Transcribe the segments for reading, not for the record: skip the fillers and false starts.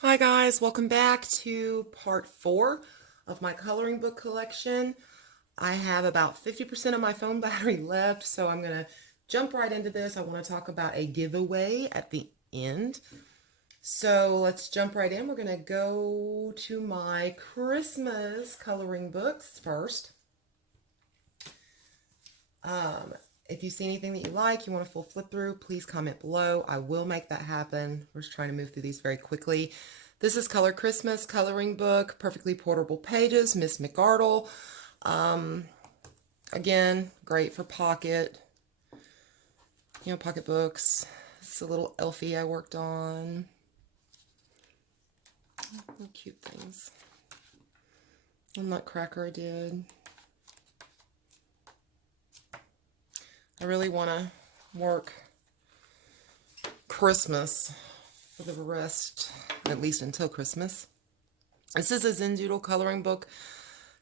Hi guys, welcome back to part 4 of my coloring book collection. I have about 50% of my phone battery left, so I'm going to jump right into this. I want to talk about a giveaway at the end. So let's jump right in. We're going to go to my Christmas coloring books first. If you see anything that you like, you want a full flip through, please comment below. I will make that happen. We're just trying to move through these very quickly. This is Color Christmas coloring book, perfectly portable pages, Miss McArdle. Again, great for pocket, pocket books. It's a little Elfie I worked on. Cute things. A nutcracker I did. I really want to work Christmas for the rest, at least until Christmas. This is a Zendoodle coloring book.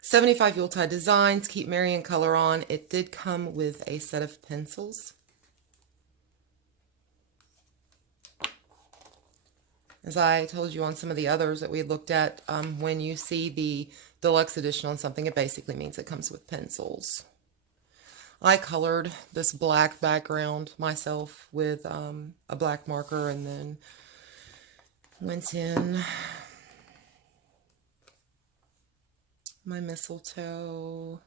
75 Yuletide designs. Keep merry and color on. It did come with a set of pencils. As I told you on some of the others that we had looked at, when you see the deluxe edition on something, it basically means it comes with pencils. I colored this black background myself with a black marker and then went in my mistletoe.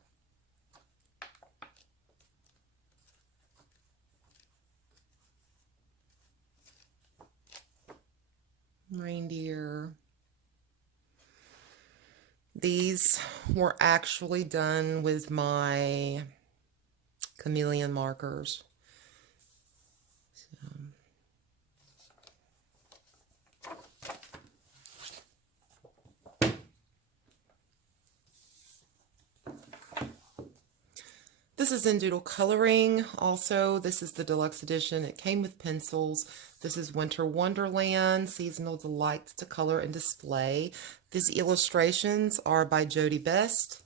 Reindeer. These were actually done with my chameleon markers. This is Zendoodle coloring. Also, this is the deluxe edition. It came with pencils. This is Winter Wonderland, seasonal delights to color and display. These illustrations are by Jody Best.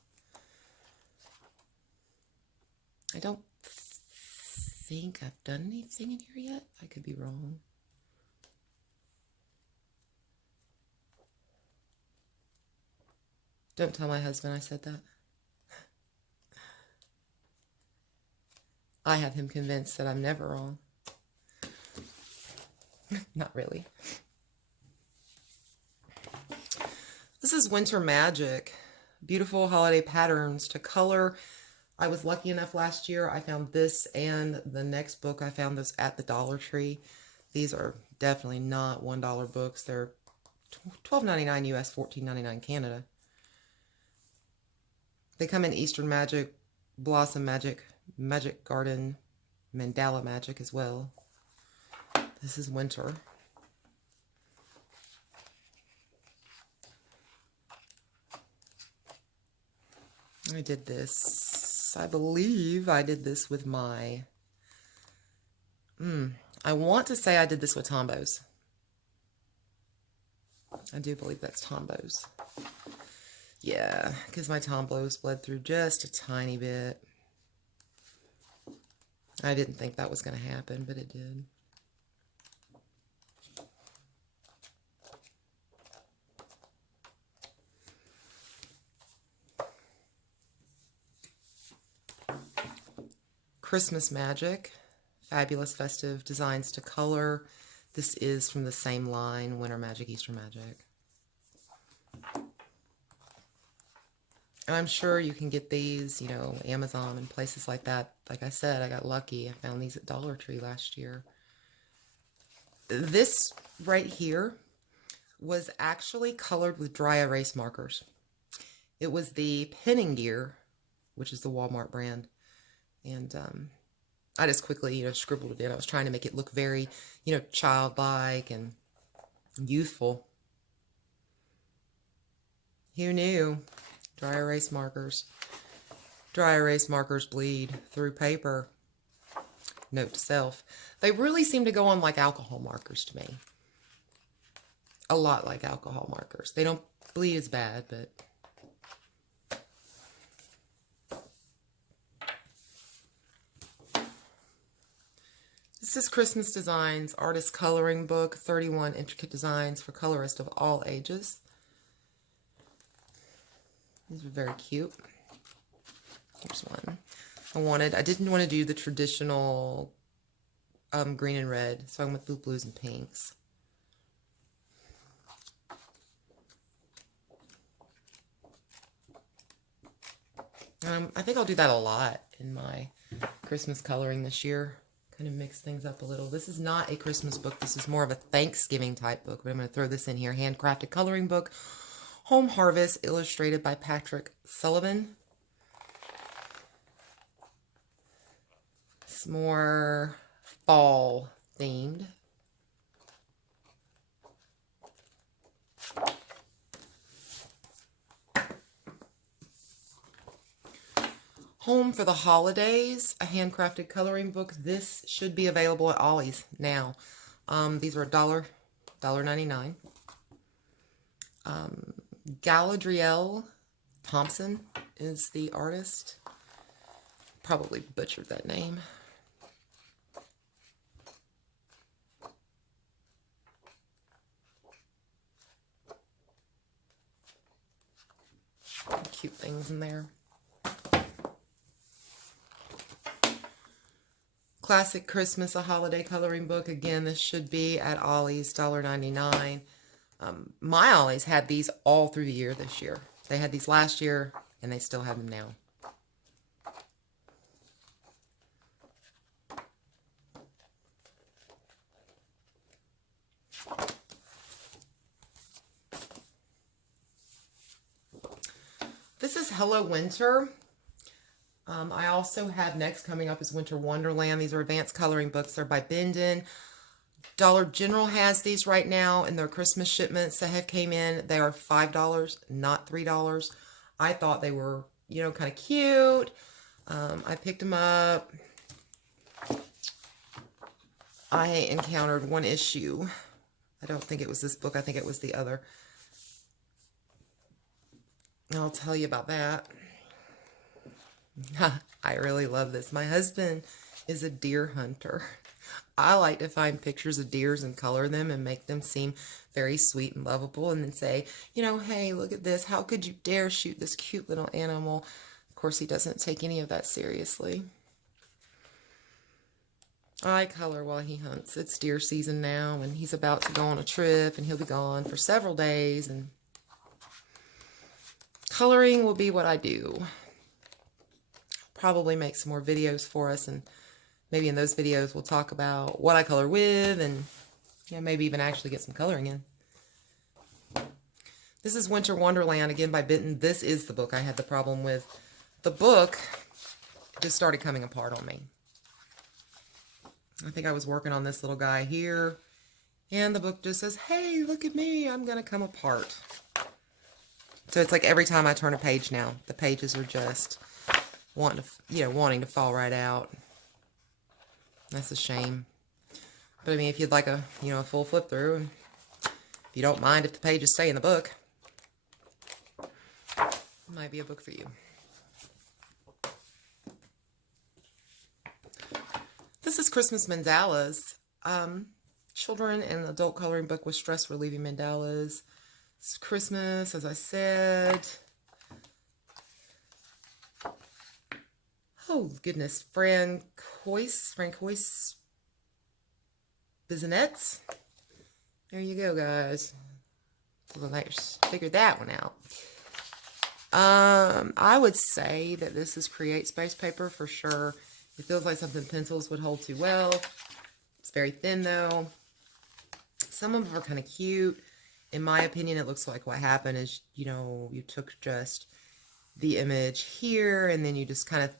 I don't think I've done anything in here yet. I could be wrong. Don't tell my husband I said that. I have him convinced that I'm never wrong. Not really. This is Winter Magic. Beautiful holiday patterns to color. I was lucky enough last year. I found this and the next book. I found this at the Dollar Tree. These are definitely not $1 books. They're $12.99 US, $14.99 Canada. They come in Eastern Magic, Blossom Magic, Magic Garden, Mandala Magic as well. This is Winter. I did this, I believe I did this with my, I want to say I did this with Tombows. I do believe that's Tombows. Yeah, because my Tombows bled through just a tiny bit. I didn't think that was going to happen, but it did. Christmas Magic, fabulous festive designs to color. This is from the same line, Winter Magic, Easter Magic. And I'm sure you can get these, Amazon and places like that. Like I said, I got lucky. I found these at Dollar Tree last year. This right here was actually colored with dry erase markers. It was the Penning Gear, which is the Walmart brand. And I just quickly, scribbled it in. I was trying to make it look very, childlike and youthful. Who knew? Dry erase markers. Dry erase markers bleed through paper. Note to self. They really seem to go on like alcohol markers to me. A lot like alcohol markers. They don't bleed as bad, but... This This is Christmas Designs Artist Coloring Book, 31 intricate designs for colorists of all ages. These are very cute. Here's one. I didn't want to do the traditional green and red, so I went with blues and pinks. I think I'll do that a lot in my Christmas coloring this year. Kind of mix things up a little. This is not a Christmas book. This is more of a Thanksgiving type book, but I'm going to throw this in here. Handcrafted coloring book, Home Harvest, illustrated by Patrick Sullivan. It's more fall themed. Home for the Holidays, a handcrafted coloring book. This should be available at Ollie's now. These are $1.99. Galadriel Thompson is the artist. Probably butchered that name. Cute things in there. Classic Christmas, a holiday coloring book. Again, this should be at Ollie's, $1.99. My Ollie's had these all through the year this year. They had these last year, and they still have them now. This is Hello Winter. I also have next coming up is Winter Wonderland. These are advanced coloring books. They're by Benton. Dollar General has these right now in their Christmas shipments that have came in. They are $5, not $3. I thought they were, kind of cute. I picked them up. I encountered one issue. I don't think it was this book. I think it was the other. I'll tell you about that. I really love this. My husband is a deer hunter. I like to find pictures of deers and color them and make them seem very sweet and lovable, and then say, hey, look at this. How could you dare shoot this cute little animal? Of course, he doesn't take any of that seriously. I color while he hunts. It's deer season now, and he's about to go on a trip, and he'll be gone for several days, and coloring will be what I do. Probably make some more videos for us, and maybe in those videos we'll talk about what I color with, and maybe even actually get some coloring in. This is Winter Wonderland, again by Benton. This is the book I had the problem with. The book just started coming apart on me. I think I was working on this little guy here, and the book just says, hey, look at me, I'm gonna come apart. So it's like every time I turn a page now, the pages are just wanting to fall right out. That's a shame. But I mean, if you'd like a full flip through, and if you don't mind if the pages stay in the book, it might be a book for you. This is Christmas Mandalas. Children and adult coloring book with stress relieving mandalas. It's Christmas, as I said. Oh, goodness. Francois Bissonette. There you go, guys. I figured that one out. I would say that this is Create Space paper for sure. It feels like something pencils would hold too well. It's very thin, though. Some of them are kind of cute. In my opinion, it looks like what happened is, you took just the image here, and then you just kind of,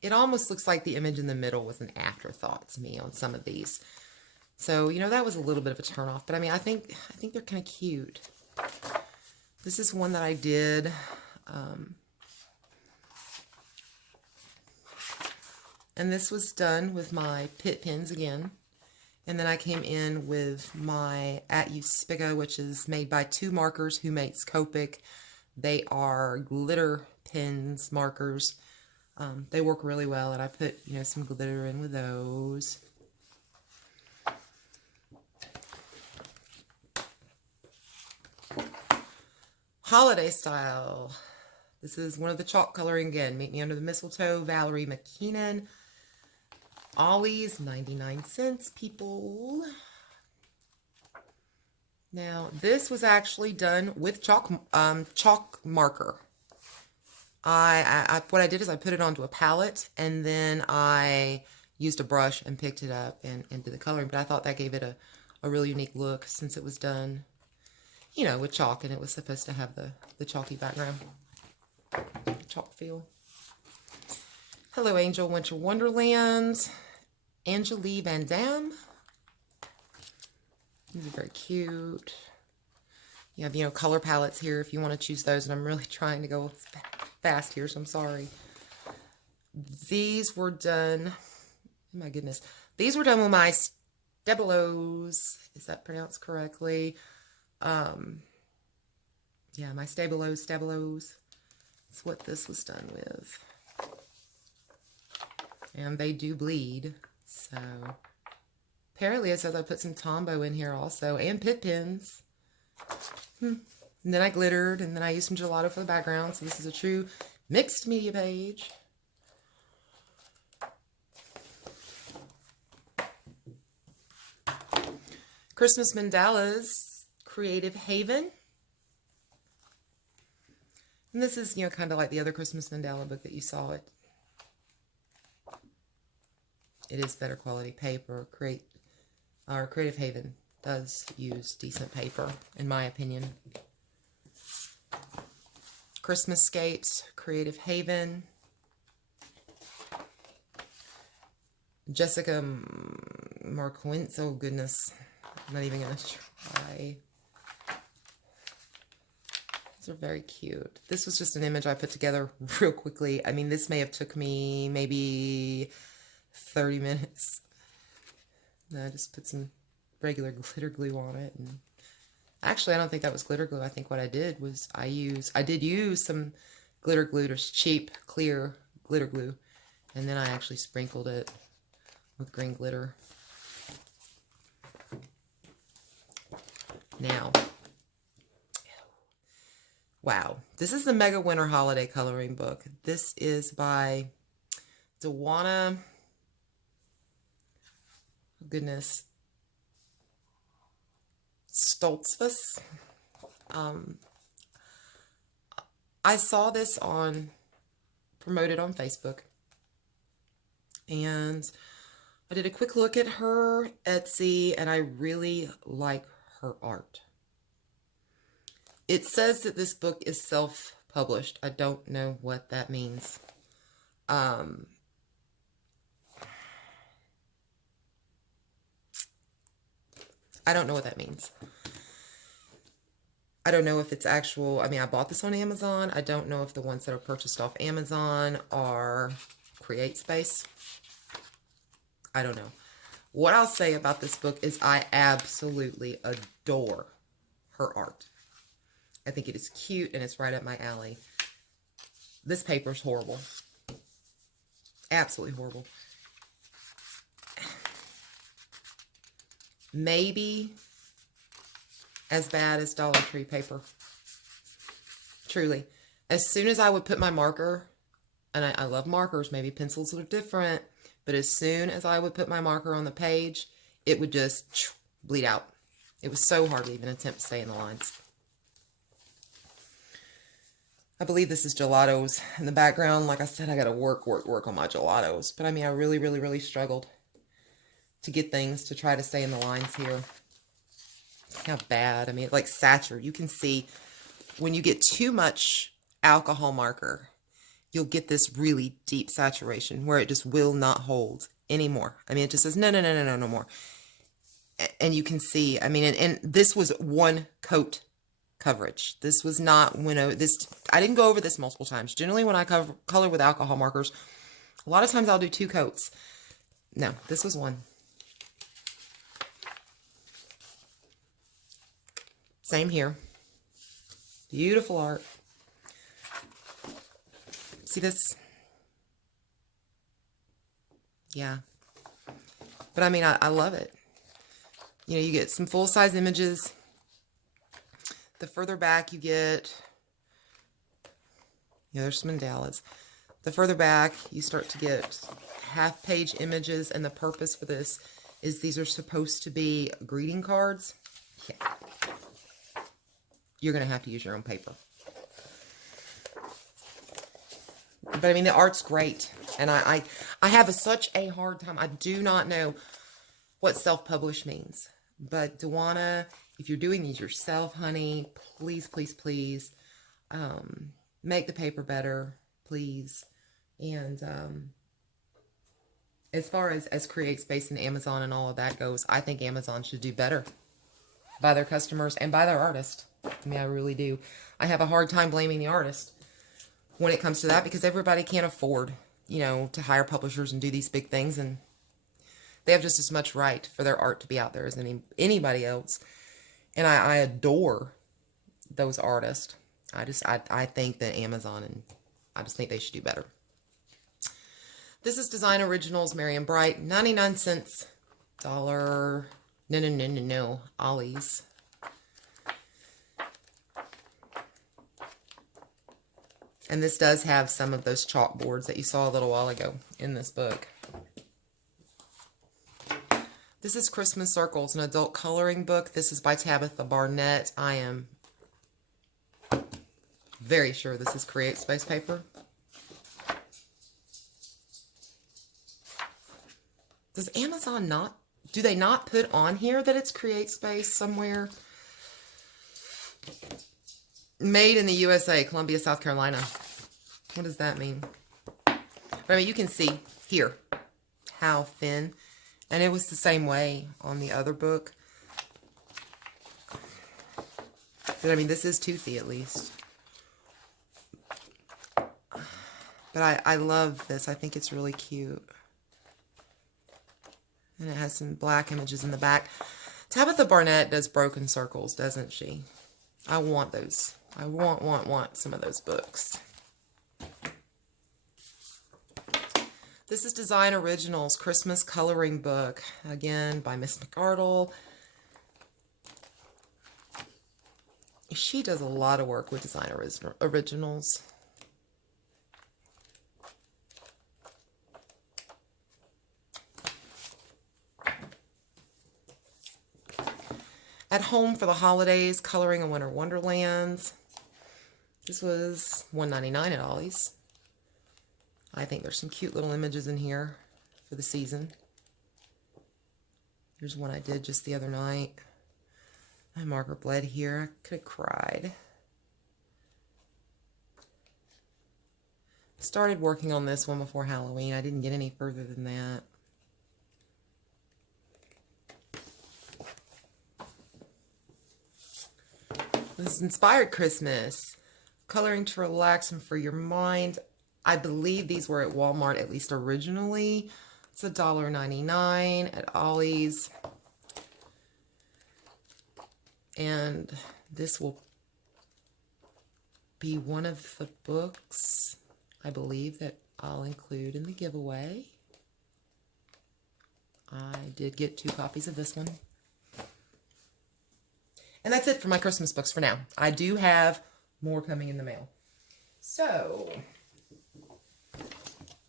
it almost looks like the image in the middle was an afterthought to me on some of these. So, that was a little bit of a turnoff. But I mean, I think they're kind of cute. This is one that I did. And this was done with my Pitt pens again. And then I came in with my At You Spiga, which is made by Two Markers, who makes Copic. They are glitter pens, markers. They work really well, and I put, some glitter in with those. Holiday style. This is one of the chalk coloring again. Meet Me Under the Mistletoe, Valerie McKeenan. Always 99 cents, people. Now, this was actually done with chalk marker. What I did is I put it onto a palette, and then I used a brush and picked it up and did the coloring. But I thought that gave it a really unique look since it was done, you know, with chalk, and it was supposed to have the chalky background, chalk feel. Hello, Angel, Winter Wonderland. Angelique Van Dam. These are very cute. You have, you know, color palettes here if you want to choose those, and I'm really trying to go fast here, so I'm sorry. These were done, oh my goodness, these were done with my Stabilos. Is that pronounced correctly? Yeah, my Stabilos. That's what this was done with. And they do bleed, so apparently it says I put some Tombow in here also, and pit pins. And then I glittered, and then I used some gelato for the background, so this is a true mixed media page. Christmas Mandalas, Creative Haven. And this is, you know, kind of like the other Christmas mandala book that you saw. It is better quality paper. Creative Haven does use decent paper, in my opinion. Christmas Skates, Creative Haven. Jessica Marquinz, oh goodness, I'm not even going to try. These are very cute. This was just an image I put together real quickly. I mean, this may have took me maybe 30 minutes. And I just put some regular glitter glue on it. And actually, I don't think that was glitter glue. I think what I did was I did use some glitter glue, just cheap, clear glitter glue. And then I actually sprinkled it with green glitter. Now, wow, this is the Mega Winter Holiday Coloring Book. This is by Johanna, oh goodness, Stoltzfus. I saw this promoted on Facebook, and I did a quick look at her Etsy, and I really like her art. It says that this book is self-published. I don't know what that means. I don't know what that means. I don't know if it's actual, I mean, I bought this on Amazon. I don't know if the ones that are purchased off Amazon are CreateSpace. I don't know. What I'll say about this book is I absolutely adore her art. I think it is cute, and it's right up my alley. This paper is horrible. Absolutely horrible. Maybe as bad as Dollar Tree paper. Truly. As soon as I would put my marker, and I love markers, maybe pencils are different, but as soon as I would put my marker on the page, it would just bleed out. It was so hard to even attempt to stay in the lines. I believe this is gelatos in the background. Like I said, I got to work on my gelatos. But I mean, I really struggled to get things to try to stay in the lines here. See how bad. I mean, like saturate. You can see when you get too much alcohol marker, you'll get this really deep saturation where it just will not hold anymore. I mean, it just says, no more. And you can see, I mean, and this was one coat coverage. This was not I didn't go over this multiple times. Generally, when I color with alcohol markers, a lot of times I'll do 2 coats. No, this was one. Same here. Beautiful art. See this? Yeah. But I mean, I love it. You know, you get some full-size images. The further back you get, Yeah, there's some mandalas. The further back, you start to get half-page images, and the purpose for this is these are supposed to be greeting cards. Yeah. You're going to have to use your own paper. But I mean, the art's great. And I have such a hard time. I do not know what self-publish means. But Johanna, if you're doing these yourself, honey, please, please, please, make the paper better, please. And as far as Create Space and Amazon and all of that goes, I think Amazon should do better by their customers and by their artist. I mean, I really do. I have a hard time blaming the artist when it comes to that, because everybody can't afford, you know, to hire publishers and do these big things, and they have just as much right for their art to be out there as anybody else. And I adore those artists. I think that Amazon, and I just think they should do better. This is Design Originals, Merry and Bright, 99 cents, dollar, no, Ollie's. And this does have some of those chalkboards that you saw a little while ago in this book. This is Christmas Circles, an adult coloring book. This is by Tabitha Barnett. I am very sure this is Create Space paper. Does Amazon not, do they not put on here that it's Create Space somewhere? Made in the USA, Columbia, South Carolina. What does that mean? But I mean, you can see here how thin. And it was the same way on the other book. But I mean, this is toothy at least. But I love this. I think it's really cute. And it has some black images in the back. Tabitha Barnett does Broken Circles, doesn't she? I want those. I want some of those books. This is Design Originals, Christmas Coloring Book. Again, by Miss McArdle. She does a lot of work with Design Originals. At Home for the Holidays, Coloring a Winter Wonderland. This was $1.99 at Ollie's. I think there's some cute little images in here for the season. Here's one I did just the other night. My marker bled here. I could have cried. Started working on this one before Halloween. I didn't get any further than that. This is Inspired Christmas. Coloring to relax and free your mind. I believe these were at Walmart, at least originally. It's $1.99 at Ollie's. And this will be one of the books, I believe, that I'll include in the giveaway. I did get 2 copies of this one. And that's it for my Christmas books for now. I do have more coming in the mail. So,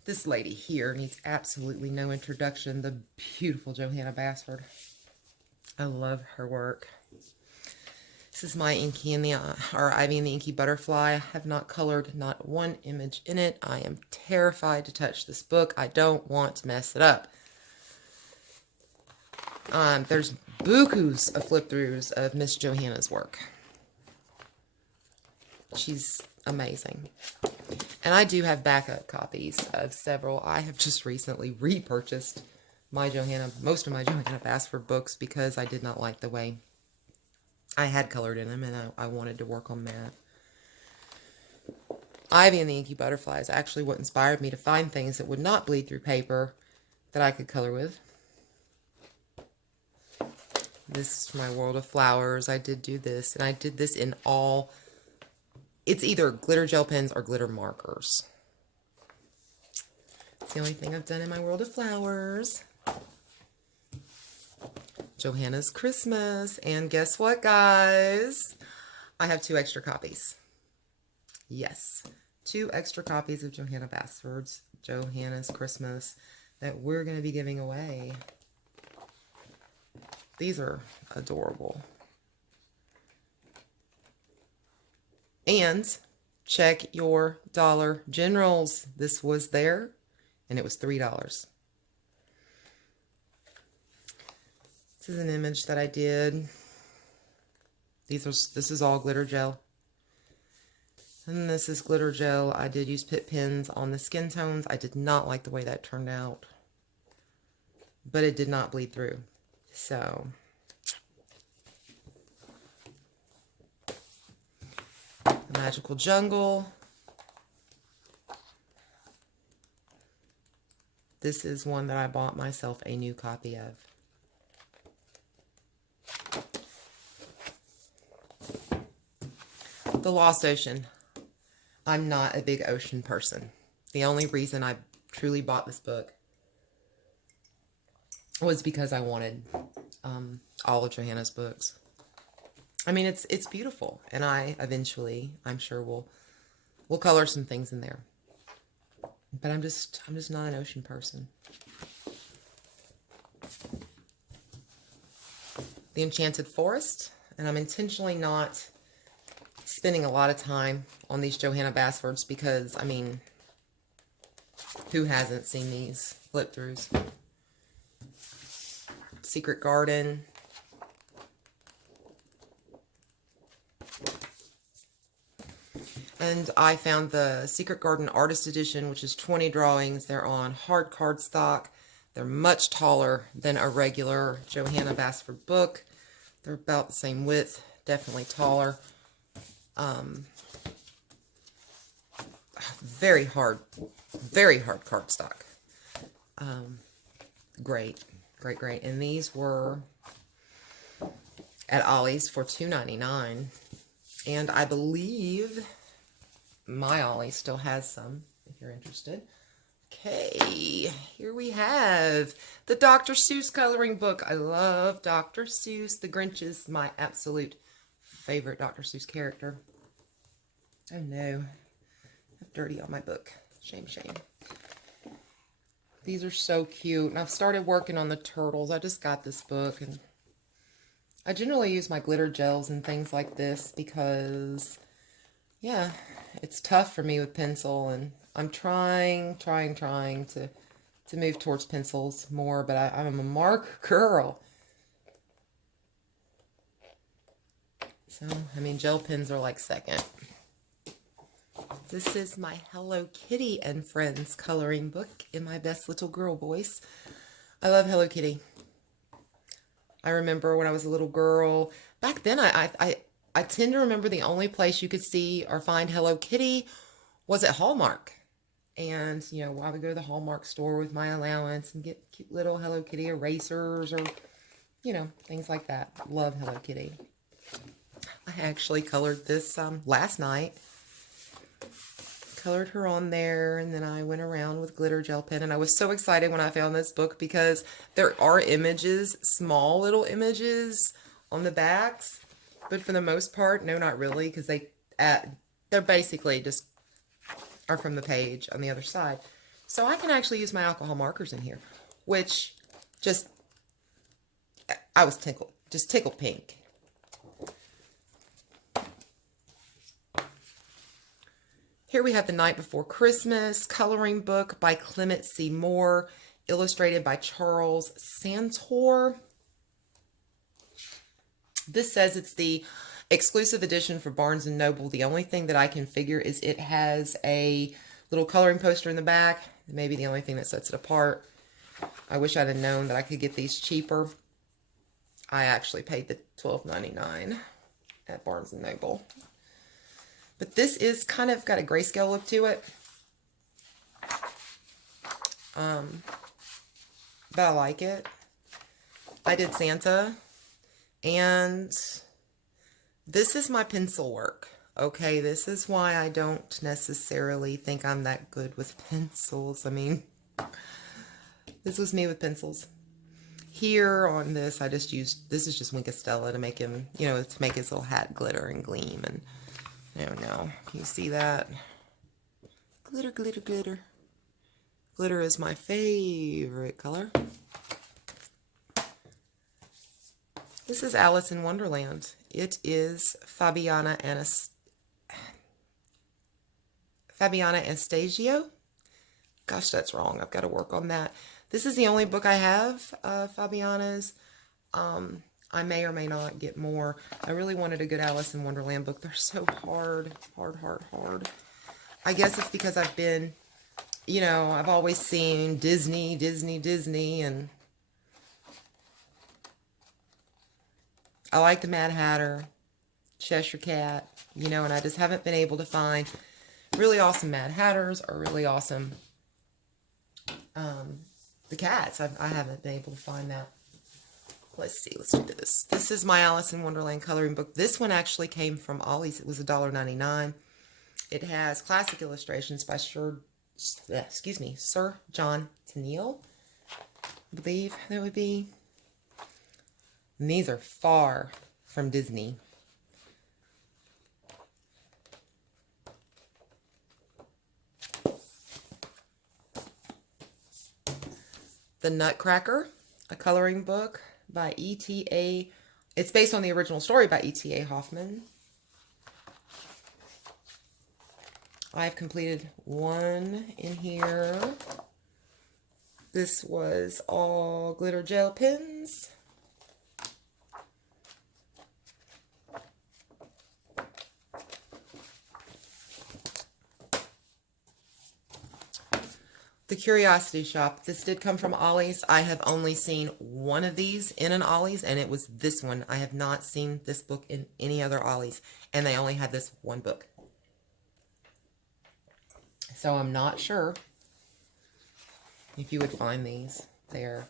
this lady here needs absolutely no introduction. The beautiful Johanna Basford. I love her work. This is my Ivy and the Inky Butterfly. I have not colored not one image in it. I am terrified to touch this book. I don't want to mess it up. There's bukus of flip-throughs of Miss Johanna's work. She's amazing. And I do have backup copies of several. I have just recently repurchased most of my Johanna Basford books because I did not like the way I had colored in them, and I wanted to work on that. Ivy and the Inky Butterfly is actually what inspired me to find things that would not bleed through paper that I could color with. This is my World of Flowers. I did do this, and I did this in all... It's either glitter gel pens or glitter markers. It's the only thing I've done in my World of Flowers. Johanna's Christmas. And guess what, guys? I have 2 extra copies. Yes. 2 extra copies of Johanna Basford's Johanna's Christmas that we're going to be giving away. These are adorable. And check your Dollar Generals. This was there, and it was $3. This is an image that I did. This is all glitter gel. And this is glitter gel. I did use Pitt pens on the skin tones. I did not like the way that turned out, but it did not bleed through. So, the Magical Jungle. This is one that I bought myself a new copy of. The Lost Ocean. I'm not a big ocean person. The only reason I truly bought this book was because I wanted all of Johanna's books. I mean, it's beautiful, and I eventually, I'm sure, will color some things in there. But I'm just not an ocean person. The Enchanted Forest, and I'm intentionally not spending a lot of time on these Johanna Basfords because, I mean, who hasn't seen these flip throughs? Secret Garden. And I found the Secret Garden Artist Edition, which is 20 drawings. They're on hard cardstock. They're much taller than a regular Johanna Basford book. They're about the same width, definitely taller. Very hard cardstock. Great. And these were at Ollie's for $2.99. And I believe my Ollie still has some, if you're interested. Okay, here we have the Dr. Seuss coloring book. I love Dr. Seuss. The Grinch is my absolute favorite Dr. Seuss character. Oh no, I have dirty on my book. Shame. These are so cute, and I've started working on the turtles. I just got this book, and I generally use my glitter gels and things like this because, yeah, it's tough for me with pencil, and I'm trying to move towards pencils more, but I'm a mark girl. So, I mean, gel pens are like second. This is my Hello Kitty and Friends coloring book in my best little girl voice. I love Hello Kitty. I remember when I was a little girl, back then I tend to remember the only place you could see or find Hello Kitty was at Hallmark. And, you know, I would go to the Hallmark store with my allowance and get cute little Hello Kitty erasers or, you know, things like that. Love Hello Kitty. I actually colored this last night. Colored her on there, and then I went around with glitter gel pen, and I was so excited when I found this book because there are images, small little images on the backs, but for the most part, no, not really, because they're basically just are from the page on the other side. So I can actually use my alcohol markers in here, which I was tickled, just tickled pink. Here we have The Night Before Christmas coloring book by Clement, Seymour, illustrated by Charles Santor. This says it's the exclusive edition for Barnes & Noble. The only thing that I can figure is it has a little coloring poster in the back. Maybe the only thing that sets it apart. I wish I'd have known that I could get these cheaper. I actually paid the $12.99 at Barnes & Noble. But this is kind of got a grayscale look to it. But I like it. I did Santa. And this is my pencil work. Okay, this is why I don't necessarily think I'm that good with pencils. I mean, this was me with pencils. Here on this, I just used, this is just Wink of Stella to make him, you know, to make his little hat glitter and gleam. And I don't know. Can you see that? Glitter, glitter, glitter. Glitter is my favorite color. This is Alice in Wonderland. It is Fabiana Anastasio. Gosh, that's wrong. I've got to work on that. This is the only book I have, Fabiana's. I may or may not get more. I really wanted a good Alice in Wonderland book. They're so hard. Hard. I guess it's because I've been, you know, I've always seen Disney, and I like the Mad Hatter, Cheshire Cat, you know, and I just haven't been able to find really awesome Mad Hatters or really awesome the cats. I haven't been able to find that. Let's see, let's do this. This is my Alice in Wonderland coloring book. This one actually came from Ollie's. It was $1.99. It has classic illustrations by Sir John Tenniel, I believe that would be. And these are far from Disney. The Nutcracker, a coloring book by E.T.A. It's based on the original story by E.T.A. Hoffman. I've completed one in here. This was all glitter gel pens. The Curiosity Shop. This did come from Ollie's. I have only seen one of these in an Ollie's, and it was this one. I have not seen this book in any other Ollie's, and they only had this one book. So I'm not sure if you would find these there.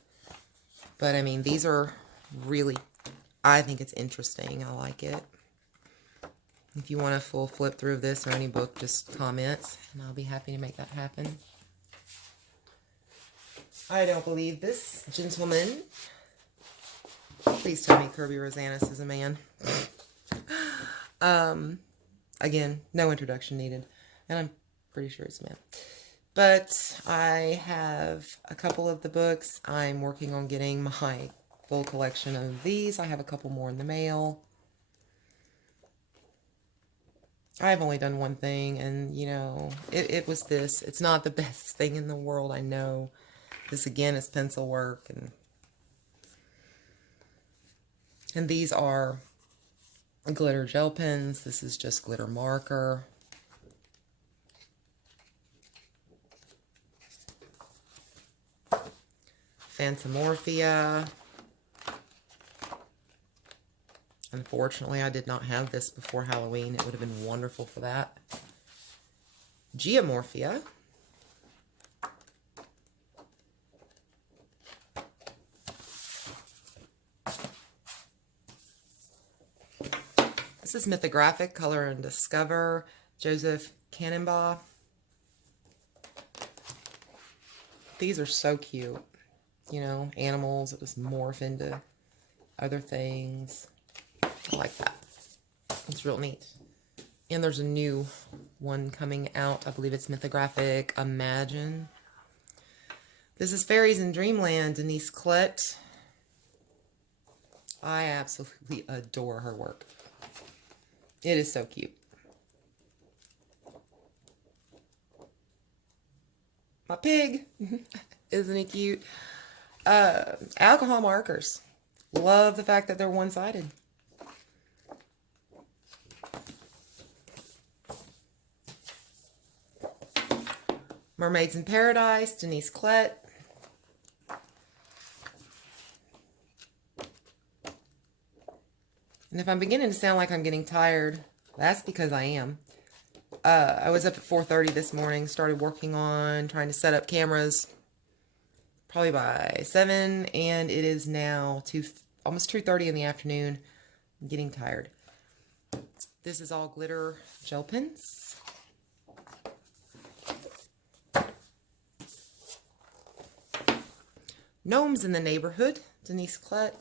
But, I mean, these are really, I think it's interesting. I like it. If you want a full flip through of this or any book, just comment, and I'll be happy to make that happen. I don't believe this gentleman. Please tell me Kirby Rosanis is a man. Again, no introduction needed. And I'm pretty sure it's a man. But I have a couple of the books. I'm working on getting my full collection of these. I have a couple more in the mail. I've only done one thing, and, you know, it was this. It's not the best thing in the world, I know. This, again, is pencil work, and these are glitter gel pens. This is just glitter marker. Phantomorphia. Unfortunately, I did not have this before Halloween. It would have been wonderful for that. Geomorphia. This is Mythographic, Color and Discover, Joseph Cannonbaugh. These are so cute. You know, animals that just morph into other things. I like that. It's real neat. And there's a new one coming out. I believe it's Mythographic Imagine. This is Fairies in Dreamland, Denise Clement. I absolutely adore her work. It is so cute. My pig. Isn't he cute? Alcohol markers. Love the fact that they're one-sided. Mermaids in Paradise, Denise Clement. And if I'm beginning to sound like I'm getting tired, that's because I am. I was up at 4:30 this morning, started working on trying to set up cameras probably by 7, and it is now almost 2:30 in the afternoon. I'm getting tired. This is all glitter gel pens. Gnomes in the Neighborhood, Denise Clement.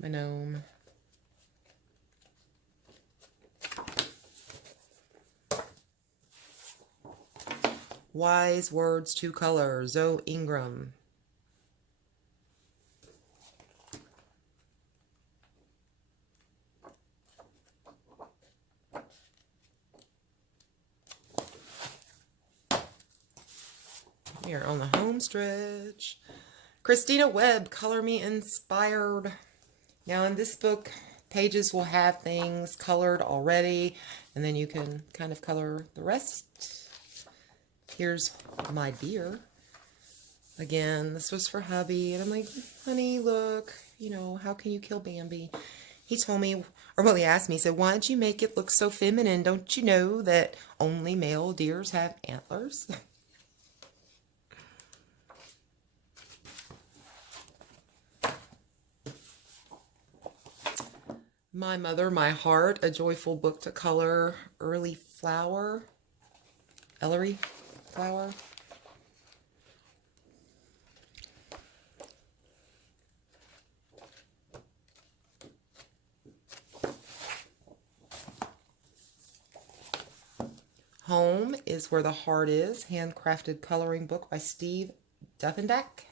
my gnome. Wise Words to Color, Zoe Ingram. We are on the home stretch. Christina Webb, Color Me Inspired. Now in this book, pages will have things colored already, and then you can kind of color the rest. Here's my deer. Again, this was for hubby, and I'm like, honey, look, you know, how can you kill Bambi? He told me, or well, he asked me, he said, why did you make it look so feminine? Don't you know that only male deers have antlers? My Mother, My Heart, a joyful book to color, Early Flower, Ellery Flower. Home is Where the Heart Is, Handcrafted coloring book by Steve Duffendack.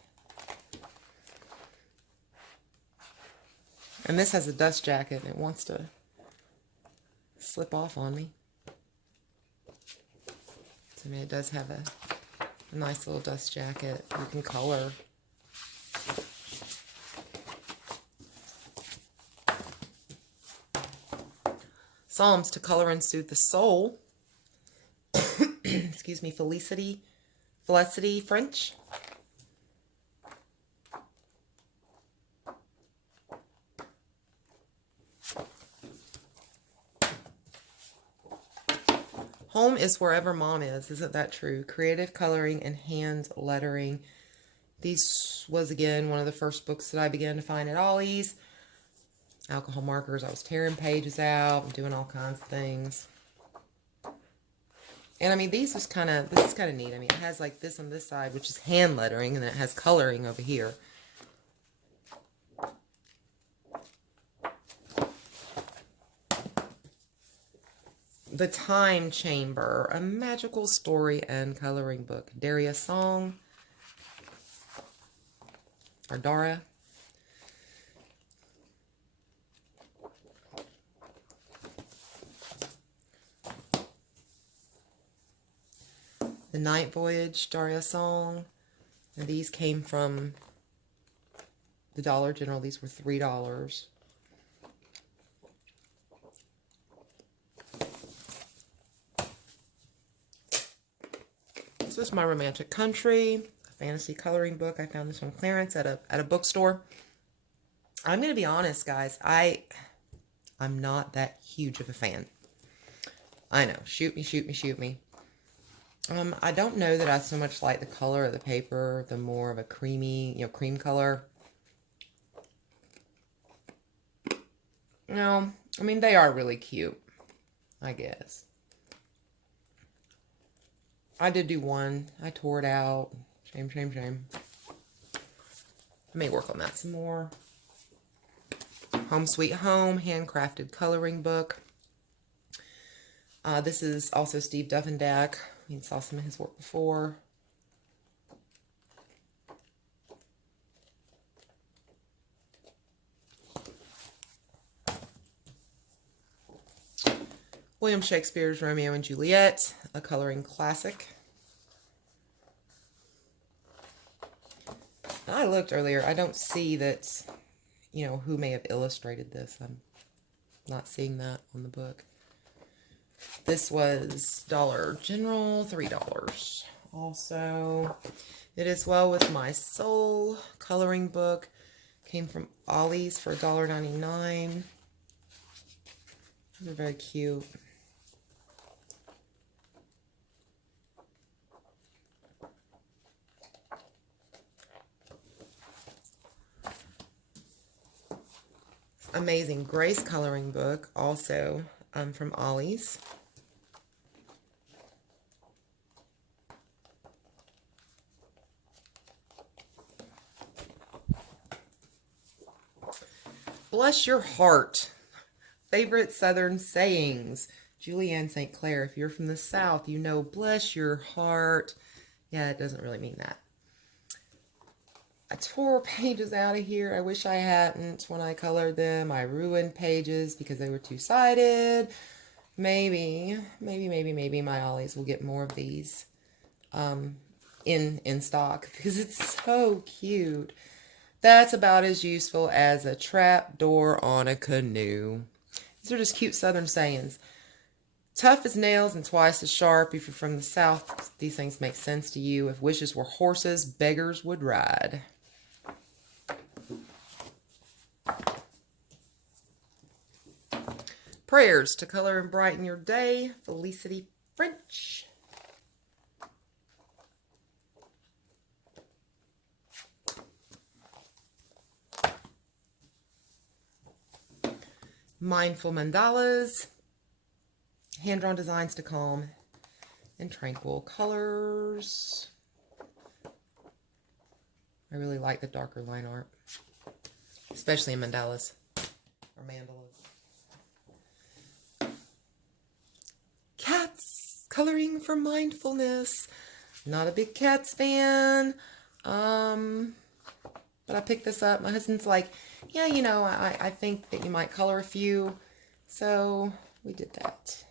And this has a dust jacket and it wants to slip off on me. So, I mean, it does have a nice little dust jacket. You can color. Psalms to Color and Soothe the Soul. Excuse me, Felicity French. Home is Wherever Mom Is. Isn't that true? Creative coloring and hand lettering. These was, again, one of the first books that I began to find at Ollie's. Alcohol markers. I was tearing pages out and doing all kinds of things. And, I mean, this is kind of neat. I mean, it has, like, this on this side, which is hand lettering, and then it has coloring over here. The Time Chamber, a magical story and coloring book. Daria Song, or Dara. The Night Voyage, Daria Song. And these came from the Dollar General. These were $3. This was My Romantic Country, a fantasy coloring book. I found this on clearance at a bookstore. I'm going to be honest, guys. I'm not that huge of a fan. I know. Shoot me, shoot me, shoot me. I don't know that I so much like the color of the paper, the more of a creamy, cream color. No, I mean, they are really cute, I guess. I did do one. I tore it out. Shame, shame, shame. I may work on that some more. Home Sweet Home, Handcrafted coloring book. This is also Steve Duffendack. You saw some of his work before. William Shakespeare's Romeo and Juliet, a coloring classic. I looked earlier. I don't see that, who may have illustrated this. I'm not seeing that on the book. This was Dollar General, $3. Also, It Is Well With My Soul coloring book. Came from Ollie's for $1.99. They're very cute. Amazing Grace coloring book, also from Ollie's. Bless your heart. Favorite Southern sayings. Julianne St. Clair, if you're from the South, you know bless your heart. Yeah, it doesn't really mean that. I tore pages out of here. I wish I hadn't when I colored them. I ruined pages because they were two-sided. Maybe my Ollies will get more of these in stock because it's so cute. That's about as useful as a trap door on a canoe. These are just cute Southern sayings. Tough as nails and twice as sharp. If you're from the South, these things make sense to you. If wishes were horses, beggars would ride. Prayers to color and brighten your day. Felicity French. Mindful Mandalas. Hand-drawn designs to calm and tranquil colors. I really like the darker line art, especially in mandalas or mandalas. Cats, coloring for mindfulness. Not a big cats fan, but I picked this up. My husband's like, yeah, you know, I think that you might color a few, so we did that.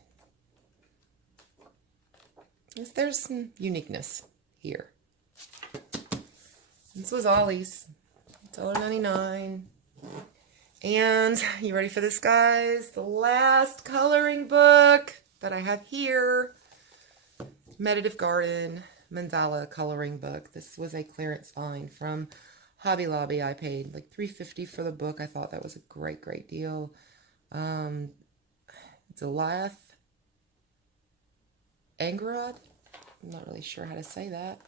There's some uniqueness here. This was Ollie's, $1.99. And you ready for this, guys? The last coloring book that I have here. Meditative Garden Mandala coloring book. This was a clearance find from Hobby Lobby. I paid like $3.50 for the book. I thought that was a great deal. Delath Angarod. I'm not really sure how to say that.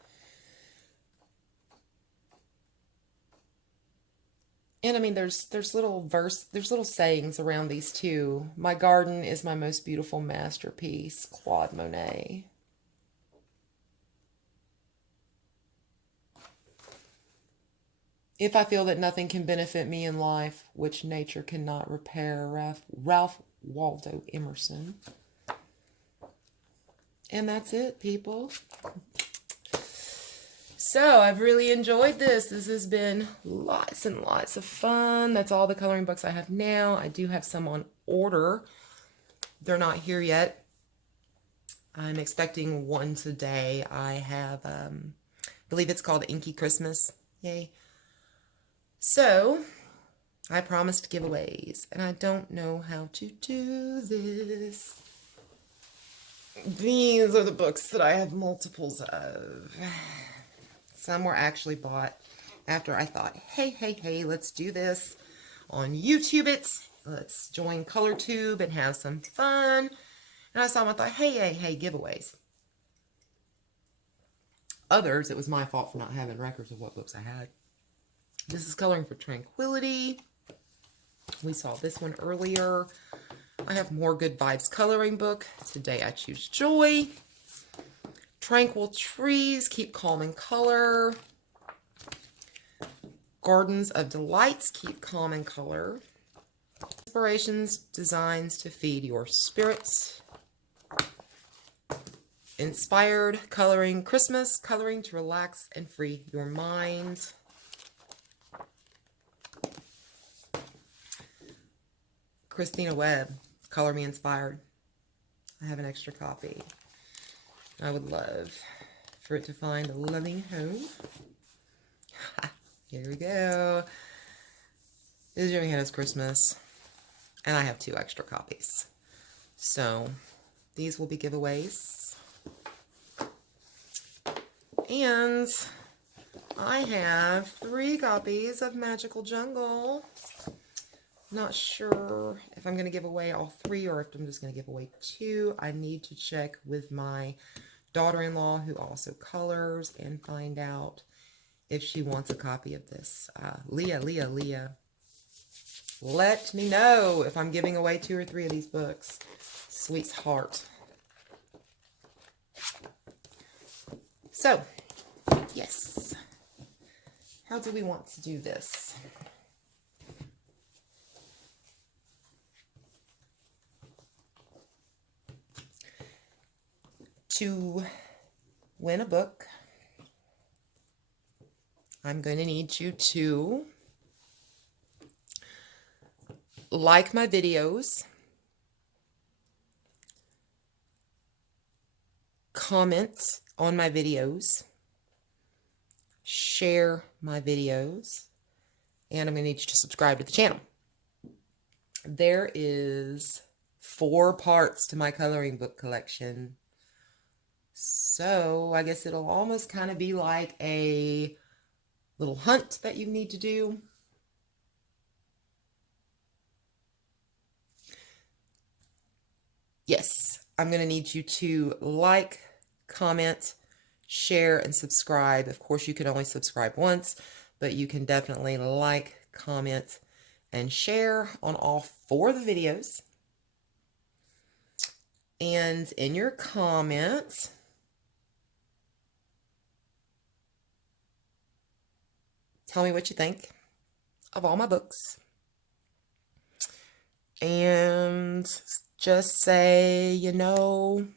And I mean, there's little sayings around these too. My garden is my most beautiful masterpiece, Claude Monet. If I feel that nothing can benefit me in life, which nature cannot repair, Ralph Waldo Emerson. And that's it, people. So I've really enjoyed this. This has been lots and lots of fun. That's all the coloring books I have now. I do have some on order. They're not here yet. I'm expecting one today. I have, I believe it's called Inky Christmas. Yay. So I promised giveaways, and I don't know how to do this. These are the books that I have multiples of. Some were actually bought after I thought, hey, let's do this on YouTube. Let's join ColorTube and have some fun. And I saw them, I thought, hey, giveaways. Others, it was my fault for not having records of what books I had. This is Coloring for Tranquility. We saw this one earlier. I have More Good Vibes coloring book. Today I choose Joy. Tranquil Trees, Keep Calm in Color. Gardens of Delights, Keep Calm in Color. Inspirations, Designs to Feed Your Spirits. Inspired Coloring Christmas, Coloring to Relax and Free Your Mind. Christina Webb, Color Me Inspired. I have an extra copy. I would love for it to find a loving home. Here we go. This is Johanna's Christmas. And I have 2 extra copies. So these will be giveaways. And I have 3 copies of Magical Jungle. Not sure if I'm going to give away all 3 or if I'm just going to give away 2. I need to check with my daughter-in-law who also colors and find out if she wants a copy of this. Leah. Let me know if I'm giving away 2 or 3 of these books. Sweetheart. So, yes. How do we want to do this? To win a book, I'm going to need you to like my videos, comment on my videos, share my videos, and I'm going to need you to subscribe to the channel. There is 4 parts to my coloring book collection. So I guess it'll almost kind of be like a little hunt that you need to do. Yes, I'm going to need you to like, comment, share, and subscribe. Of course, you can only subscribe once, but you can definitely like, comment, and share on all 4 of the videos. And in your comments, tell me what you think of all my books. And just say, you know,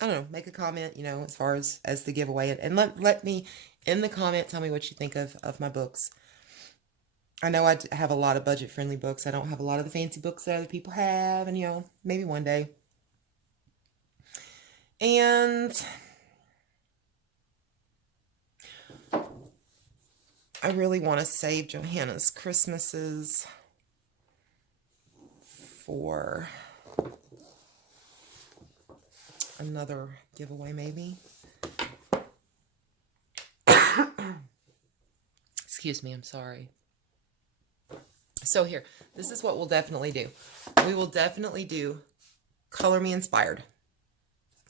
I don't know, make a comment, you know, as far as the giveaway. And let me, in the comment, tell me what you think of my books. I know I have a lot of budget-friendly books. I don't have a lot of the fancy books that other people have. And, you know, maybe one day. And I really want to save Johanna's Christmases for another giveaway, maybe. Excuse me, I'm sorry. So here, this is what we'll definitely do. We will definitely do Color Me Inspired.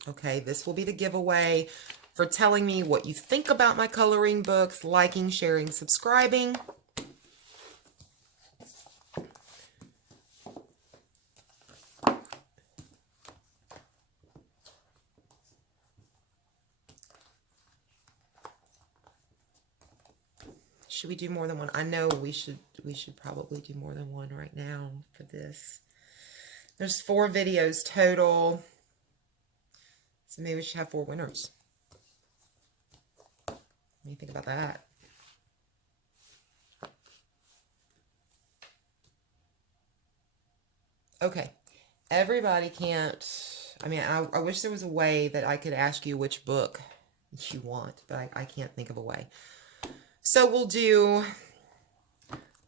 Okay, this will be the giveaway for telling me what you think about my coloring books, liking, sharing, subscribing. Should we do more than one? I know we should probably do more than one right now for this. There's 4 videos total. So maybe we should have 4 winners. What do you think about that? Okay. Everybody can't, I mean, I wish there was a way that I could ask you which book you want, but I can't think of a way. So we'll do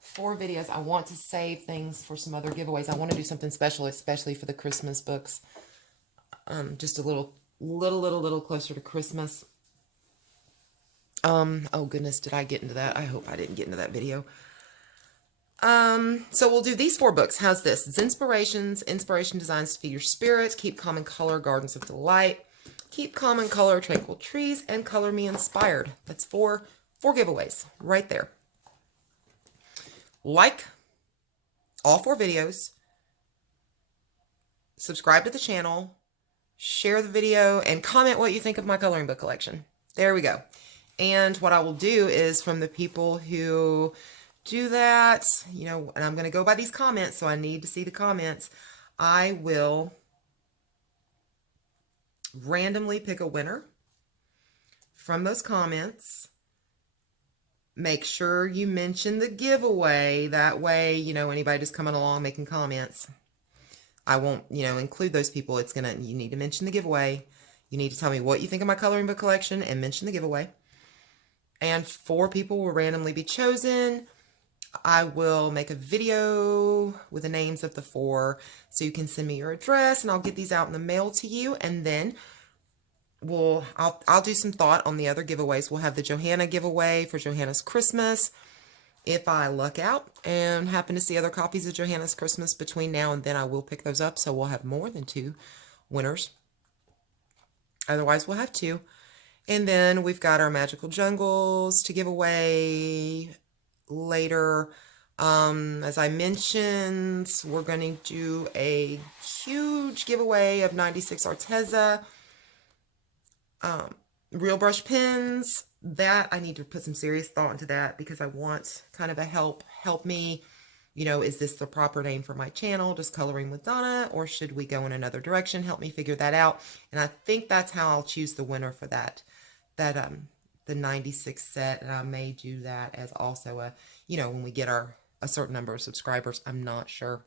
4 videos. I want to save things for some other giveaways. I want to do something special, especially for the Christmas books. Just a little closer to Christmas. Oh goodness, did I get into that? I hope I didn't get into that video. So we'll do these 4 books. How's this? It's Inspiration Designs to Feed Your Spirit, Keep Calm and Color, Gardens of Delight, Keep Calm and Color, Tranquil Trees, and Color Me Inspired. That's 4 giveaways right there. Like all 4 videos, subscribe to the channel, share the video, and comment what you think of my coloring book collection. There we go. And what I will do is, from the people who do that, you know, and I'm going to go by these comments, so I need to see the comments, I will randomly pick a winner from those comments. Make sure you mention the giveaway. That way, you know, anybody just coming along making comments, I won't, you know, include those people. You need to mention the giveaway. You need to tell me what you think of my coloring book collection and mention the giveaway. And 4 people will randomly be chosen. I will make a video with the names of the 4, so you can send me your address, and I'll get these out in the mail to you. And then I'll do some thought on the other giveaways. We'll have the Johanna giveaway for Johanna's Christmas, if I luck out and happen to see other copies of Johanna's Christmas between now and then. I will pick those up, so we'll have more than 2 winners. Otherwise, we'll have 2. And then we've got our Magical Jungles to give away later. As I mentioned, we're going to do a huge giveaway of 96 Arteza real brush pens. That I need to put some serious thought into that, because I want kind of a help me, You know, is this the proper name for my channel, just Coloring with Donna, or should we go in another direction? Help me figure that out. And I think that's how I'll choose the winner for that the 96 set. And I may do that as also a, you know, when we get a certain number of subscribers. I'm not sure.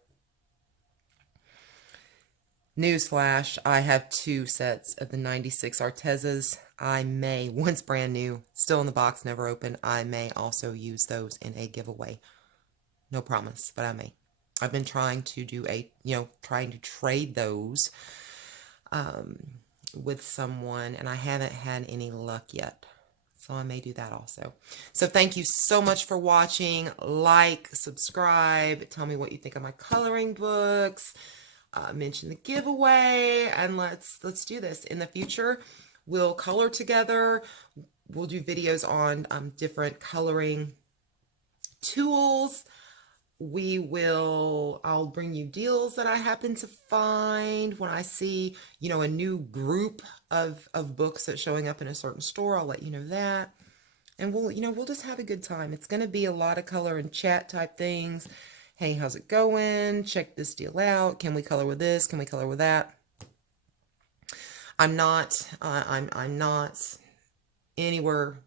Newsflash, I have 2 sets of the 96 Artezas. I may, once brand new, still in the box, never open, I may also use those in a giveaway. No promise, but I may. I've been trying to do trying to trade those with someone, and I haven't had any luck yet. So I may do that also. So thank you so much for watching. Like, subscribe, tell me what you think of my coloring books. Mention the giveaway, and let's do this. In the future, we'll color together. We'll do videos on different coloring tools. I'll bring you deals that I happen to find when I see, you know, a new group of books that's showing up in a certain store. I'll let you know that. And we'll just have a good time. It's going to be a lot of color and chat type things. Hey, how's it going? Check this deal out. Can we color with this? Can we color with that? I'm not anywhere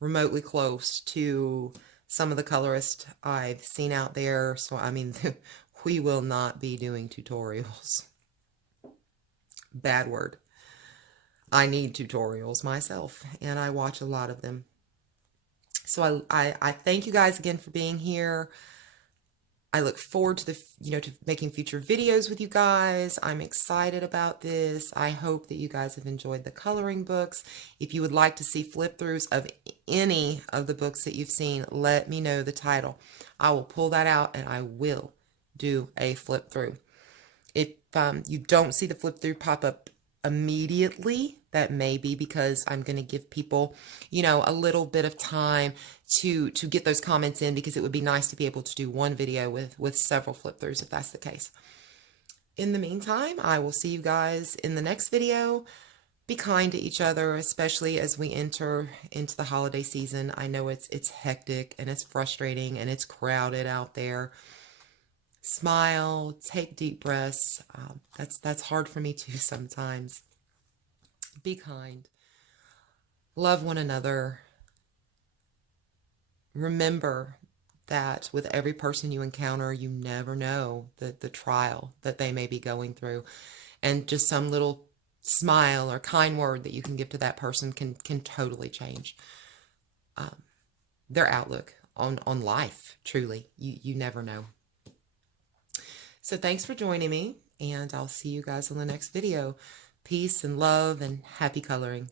remotely close to some of the colorists I've seen out there. So, I mean, we will not be doing tutorials. Bad word. I need tutorials myself, and I watch a lot of them. So I thank you guys again for being here. I look forward to to making future videos with you guys. I'm excited about this. I hope that you guys have enjoyed the coloring books. If you would like to see flip throughs of any of the books that you've seen, let me know the title. I will pull that out and I will do a flip through. If you don't see the flip through pop up immediately, that may be because I'm going to give people, you know, a little bit of time to get those comments in, because it would be nice to be able to do one video with several flip throughs if that's the case. In the meantime, I will see you guys in the next video. Be kind to each other, especially as we enter into the holiday season. I know it's hectic and it's frustrating and it's crowded out there. Smile, take deep breaths. That's hard for me too sometimes. Be kind. Love one another. Remember that with every person you encounter, you never know the trial that they may be going through. And just some little smile or kind word that you can give to that person can totally change their outlook on life, truly. You never know. So thanks for joining me, and I'll see you guys on the next video. Peace and love and happy coloring.